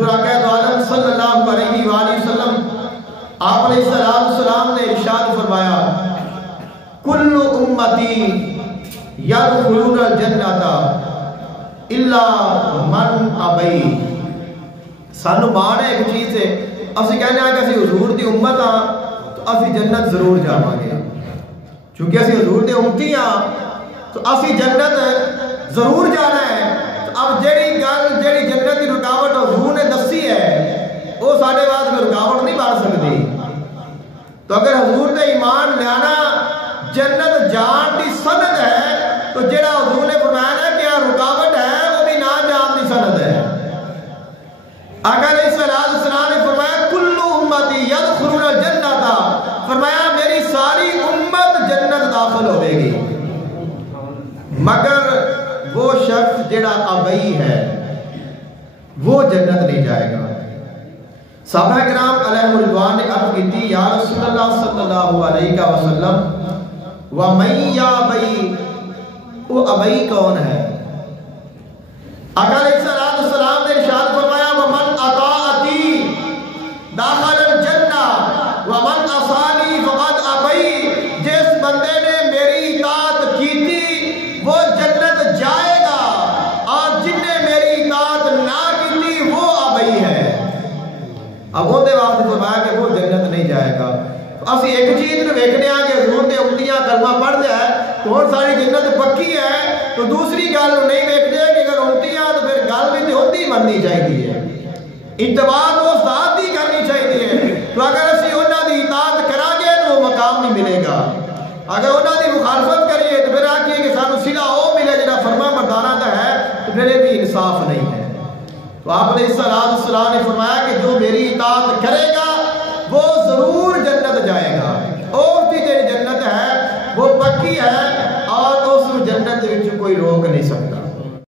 حضور آقا دو عالم صلی اللہ علیہ وآلہ وسلم آپ علیہ السلام نے ارشاد فرمایا کل امتی یدخلون الجنۃ الا من ابی. سانو مان ہے ایک چیز ہے، اسی کہنے ہیں کہ اسی حضور دی امت ہاں تو اسی جنت ضرور جاواں گے، چونکہ اسی حضور دے امتی ہاں تو اسی جنت ضرور جانا ہے. تو اب جیڑی جنت کی رکاوٹ حضور نے دسی ہے وہ سارے بعد میں رکاوٹ نہیں بن سکتی. تو اگر حضور تے ایمان لیانا جنت جان کی سند ہے تو جیڑا حضور نے فرمایا نا کیا رکاوٹ ہے وہ بھی نہ جان کی سند ہے. آقا علیہ السلام نے فرمایا کل امتی یدخلون الجنۃ، فرمایا میری ساری امت جنت داخل ہوے گی مگر وہ شخص جڑا ابئی ہے وہ جنت نہیں جائے گا. صحابہ کرام علیہ رضوان نے عرض کی تھی یا رسول اللہ صلی اللہ علیہ وسلم وَمَن يَأْبَى، وہ ابئی کون ہے؟ آقا علیہ السلام نے ارشاد فرمایا وَمَنْ أَطَاعَنِي دَخَلَ الْجَنَّةَ وَمَنْ عَصَانِي فَقَدْ أَبَى. جس بندے نے میری اطاعت کی تھی وہ جنت جائے گا اور جن نے میری اطاعت نہ کی تھی وہ ابئی ہے. اب وہ دے واسطے فرمایا کہ وہ جنت نہیں جائے گا. اسی ایک چیز نو ویکھنے آ کہ حضور دے امتیاں کلمہ پڑھ دیا ہے تو ہن ساری جنت پکی ہے، تو دوسری گل نہیں ویکھدے کہ اگر امتیاں تو پھر گل بھی تے ہوندی مننی چاہیے، اتباع تو ذات دی کرنی چاہیے. تو اگر اسی انہاں دی اطاعت کرا گے تو وہ مقام نہیں ملے گا. اگر انہاں دی مخالفت کریے تو پھر آکھیے کہ سانو صلہ او ملے جڑا فرما بردارہ دا ہے، تو پھر یہ بھی انصاف نہیں ہے. تو آپ علیہ السلام نے فرمایا کہ جو میری اطاعت کرے گا وہ ضرور